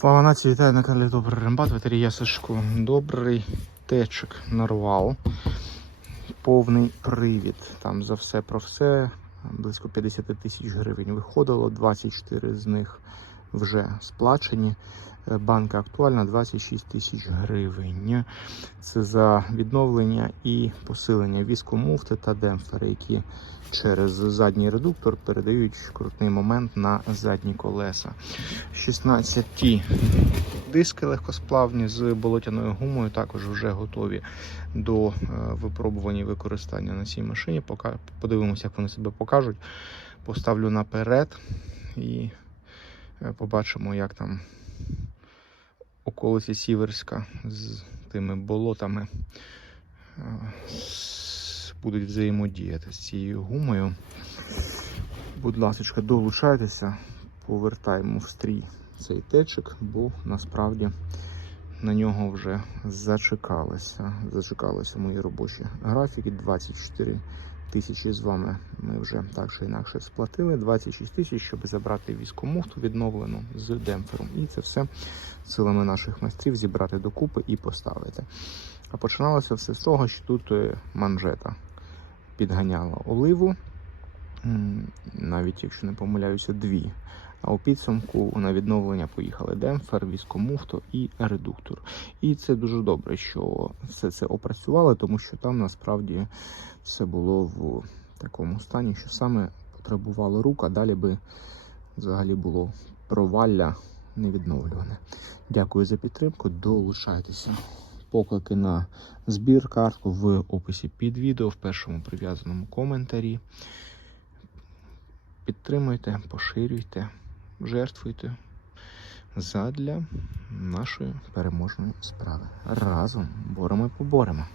Слава нації, вітаю на каналі Добрий Рембат, ветерія Сашко. Добрий течик нарвал. Повний привід. Там за все про все. Близько 50 тисяч гривень виходило, 24 з них вже сплачені. Е, Банка актуальна 26 тисяч гривень. Це за відновлення і посилення віскомуфти та демпфери, які через задній редуктор передають крутний момент на задні колеса. 16 ті диски легкосплавні з болотяною гумою також вже готові до е, випробування і використання на цій машині. Подивимося, як вони себе покажуть. Поставлю наперед і побачимо, як там околиці Сіверська з тими болотами е, будуть взаємодіяти з цією гумою. Будь ласка, долучайтеся, повертаємо в стрій цей течик, бо насправді на нього вже зачекалися. Зачекалися мої робочі графіки. 24 тисячі з вами ми вже так чи інакше сплатили. 26 тисяч, щоб забрати військомуфту відновлену з демпфером. І це все силами наших майстрів зібрати докупи і поставити. А починалося все з того, що тут е, манжета підганяла оливу, навіть якщо не помиляюся, дві. А у підсумку на відновлення поїхали демпфер, віскомуфто і редуктор. І це дуже добре, що все це опрацювали, тому що там насправді все було в такому стані, що саме потребувало рук, а далі би взагалі було провалля невідновлюване. Дякую за підтримку. Долучайтеся. Поклики на збір картку в описі під відео в першому прив'язаному коментарі. Підтримуйте, поширюйте, жертвуйте задля нашої переможної справи. Разом боремо і поборемо.